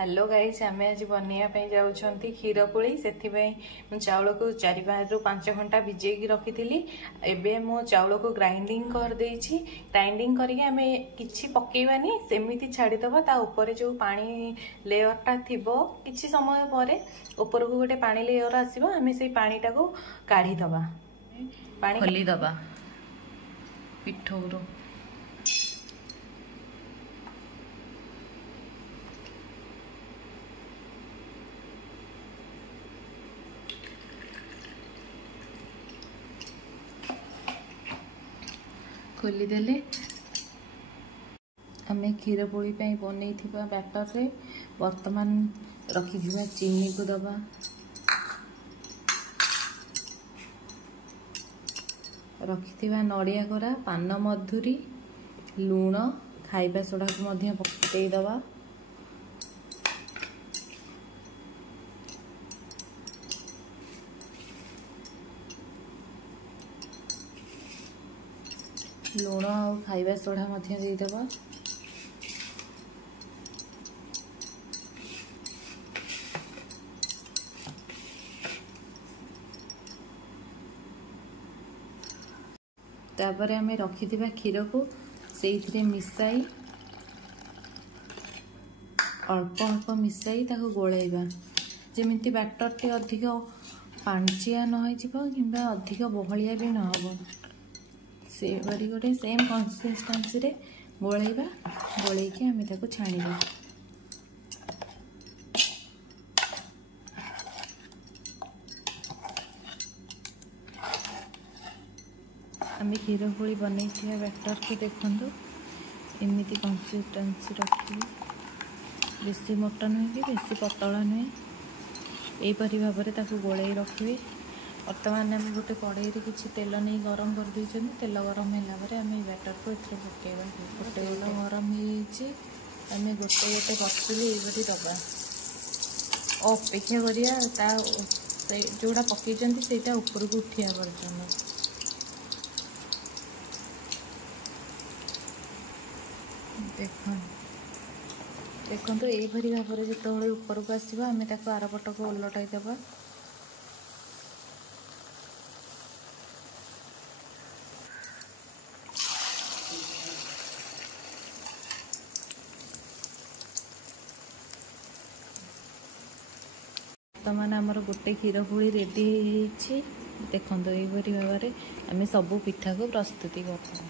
Hello guys, आम आज बनवाई जाऊँगी क्षीर पुली से चाउल को 4 ରୁ 5 घंटा भिजेकी रखी थी। एवं मो चाउल को ग्राइंडिंग कर देछि। ग्राइंडिंग करके आम किछि पकेबानी सेमिति छाड़ीदबा। ता ऊपर जो पानी लेयरटा थिबो किछि समय पर ऊपर को गोटे पानी लेयर आसीबो। आम से पानीटा को काढ़ीदबा, पानी खोलीदबा पिठौरो। खोलीदेले आम क्षीर पोली बनई बैटर रे वर्तमान रखी चीनी को दबा, रखि नड़िया कोरा, पान मधुरी, लुण, खाइबा सोडा को पकई दबा। लुण और खाइबा सोडा देदेबा। तापर आम रखि क्षीर को से मिसाई अल्प अल्प मिसाई ताको गोलेबा जमीती बैटर टे अधिक पांचिया न हो कि अधिक बहलिया भी न हो। से गोटे सेम कंसिस्टेंसी रे गोलेबा। गोलेकी आम ताको छाणीबा। आम क्षीर पोली बनई बैटर को देखो एमती कंसिस्टेंसी रखी, बेसी मोटा नुहे कि बेसी पतला नुहे, यहीपरी भाव में गोलई रखिए। वर्तमान आम गोटे कड़ाई किसी तेल नहीं गरम कर देते। तेल गरम है आम बैटर को पकेबा। गोटे तेल गरम होम गोटे गोटे पतली यही दबा। अपेक्षा करिया जोड़ा पकईचंती से ऊपर को उठिया पर्यंत। देखो तो यहीपरी भाव में जो ऊपर को आसो आम आर पट को ओलटाई देवा। वर्तमान आमर गोटे क्षीर पोली रेडी देखो यहीपरी भाव में आम सबू पिठा को प्रस्तुति कर।